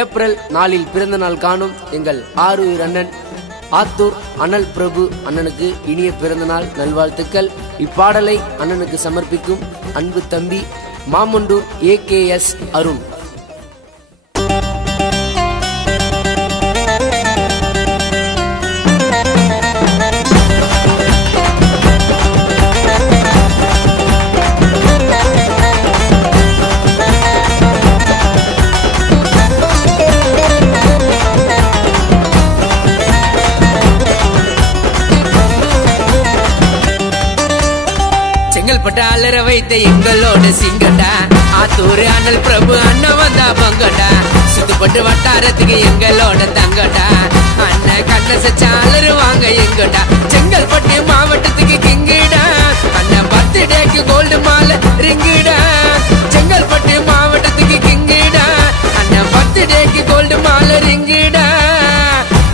April 4 பிறந்த நாள் காணும் எங்கள் ஆரூர் அண்ணன் ஆத்தூர் அனல் பிரபு அண்ணனுக்கு இனிய பிறந்தநாள் நல்வாழ்த்துக்கள். இப்பாடலை அண்ணனுக்கு சமர்ப்பிக்கும் அன்பு தம்பி மாமண்டூர் AKS அருண். செங்கல்பட்டு அலற வைத்த எங்களோட சிங்கண்டா ஆத்தூர் அனல் பிரபு அண்ணன் வந்தா பங்கண்டா. சுத்துப்பட்டு வட்டாரத்துக்கு எங்களோட தங்கண்டா. அண்ணன் கண்ண சச்சா அலறுவாங்க எங்கண்டா. செங்கல்பட்டு மாவட்டத்துக்கு கிங்கிடா. அண்ணன் பர்த்டேக்கு கோல்டு மாலை ரிங்கிடா. செங்கல்பட்டு மாவட்டத்துக்கு கிங்கிடா. அண்ணன் பர்த்டேக்கு கோல்டு மாலை ரிங்கிடா.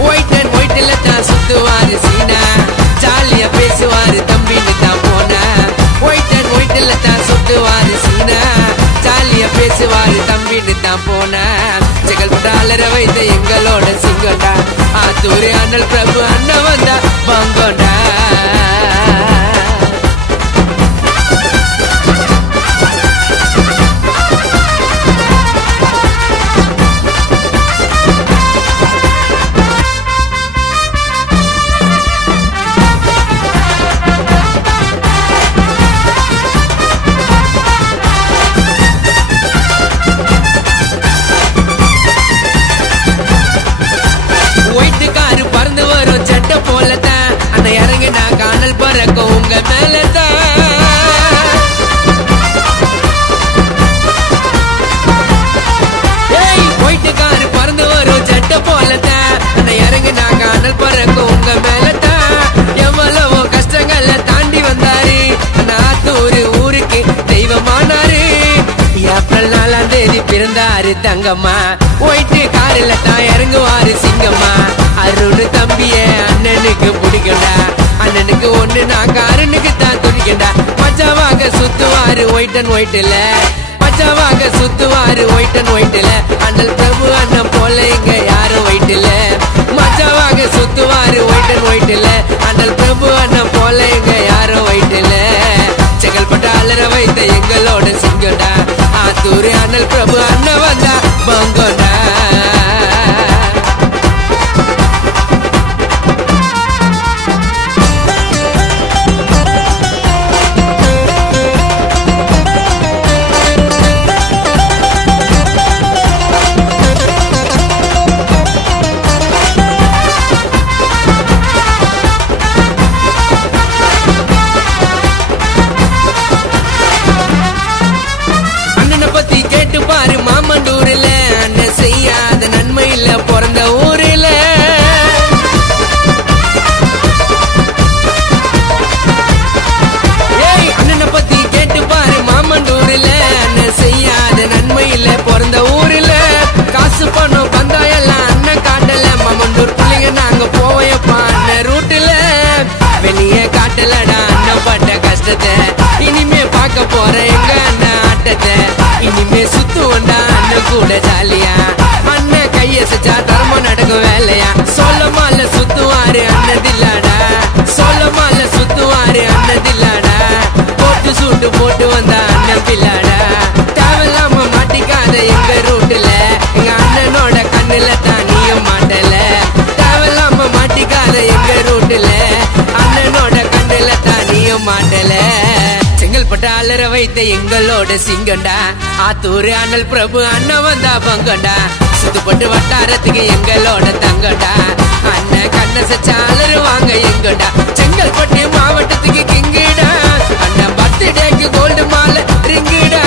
ஒயிட் அண்ட் ஒயிட்ல தான் சுத்துவாரு சீனா. ஜாலியா பேசுவாரு தம்பின்னு தான் போனா. ஒயிட் அண்ட் ஒயிட்ல தான் சுத்துவாரு சீனா. ஜாலியா பேசுவாரு தம்பின்னு தான் போனா. செங்கல்பட்டு அலற வைத்த எங்களோட சிங்கண்டா. ஆத்தூர் அனல் பிரபு அண்ணன் வந்தா பங்கண்டா. போலதான் அண்ணன் இறங்கி நான் காணல் பறக்க உங்க மேலதான். போயிட்டு காரு பறந்து வரும் சட்ட போலதான் அண்ணன் இறங்கி நான் காணல் பறக்க உங்க மேலதான். எவ்வளவோ கஷ்டங்களை தாண்டி வந்தாரு ஆத்தூர் ஊருக்கு தெய்வமானாரு. ஏப்ரல் 4 பிறந்தாரு தங்கம்மா. ஒயிட்டு காரில தான் இறங்குவாரு சிங்கம்மா. அருண் தம்பிய அண்ணனுக்கு பிடிக்கண்டா. அண்ணனுக்கு ஒண்ணு நான் அருணுக்கு தான் துடிக்கண்டா. மச்சாவாக சுத்துவாரு ஒயிட் அண்ட் ஒயிட்ல. மச்சாவாக சுத்துவாரு ஒயிட் அண்ட் ஒயிட்ல. அண்ணல் பிரபு அண்ணன் போல இங்க யாரும் ஒயிட்ல. மச்சாவாக சுத்துவாரு ஒயிட் அண்ட் ஒயிட்ல. அண்ணல் பிரபு அண்ணன் போல இங்க யாரும் ஒயிட்ல. செங்கல்பட்டு அலற வைத்த எங்களோட சிங்கண்டா. ஆத்தூர் அனல் பிரபு அண்ணன் வந்தா பங்கண்டா. மாமண்டூர்ல அண்ணன் செய்யாத நன்மை இல்ல பிறந்த ஊரில. அண்ணனை பத்தி கேட்டு பாரு மாமண்டூர்ல அண்ணன் செய்யாத நன்மை இல்ல பிறந்த ஊரில. காசு பணம் பந்தா எல்லாம் அண்ணன் காட்டல. மாமண்டூர் பிள்ளைங்க நாங்க போவையப்பா அண்ணன் ரூட்டுல. வெளியே காட்டலடா அண்ணன் பட்ட கஷ்டத்தை. இனிமே பார்க்க போற எங்க அண்ணன் ஆட்டத்தை. இனிமே சுத்துவண்டா அண்ணன் கூட ஜாலியா. அண்ணன் கைய சச்சா தர்மம் நடக்கும் வேலையா. சொல்லமால சுத்துவாரு அண்ணன் தில்லாடா. சொல்லமால சுத்துவாரு அண்ணன் தில்லாடா. போட்டு சூட்டு போட்டு வந்தா அண்ணன் பில்லாடா. தேவையில்லாம மாட்டிக்காத எங்க ரூட்டுல. எங்க அண்ணனோட கண்ணுல தான் நீயும் மாட்டல. தேவையில்லாம மாட்டிக்காத எங்க ரூட்டுல. அண்ணனோட கண்ணுல தான் நீயும் மாட்டல. செங்கல்பட்டு அலற வைத்த எங்களோட சிங்கண்டா. ஆத்தூர் அனல் பிரபு அண்ணன் வந்தா பங்கண்டா. சுத்துப்பட்டு வட்டாரத்துக்கு எங்களோட தங்கண்டா. அண்ணன் கண்ண சச்சா அலறுவாங்க எங்கண்டா. செங்கல்பட்டு மாவட்டத்துக்கு கிங்கிடா. அண்ணன் பர்த்டேக்கு கோல்டு மாலை ரிங்கிடா.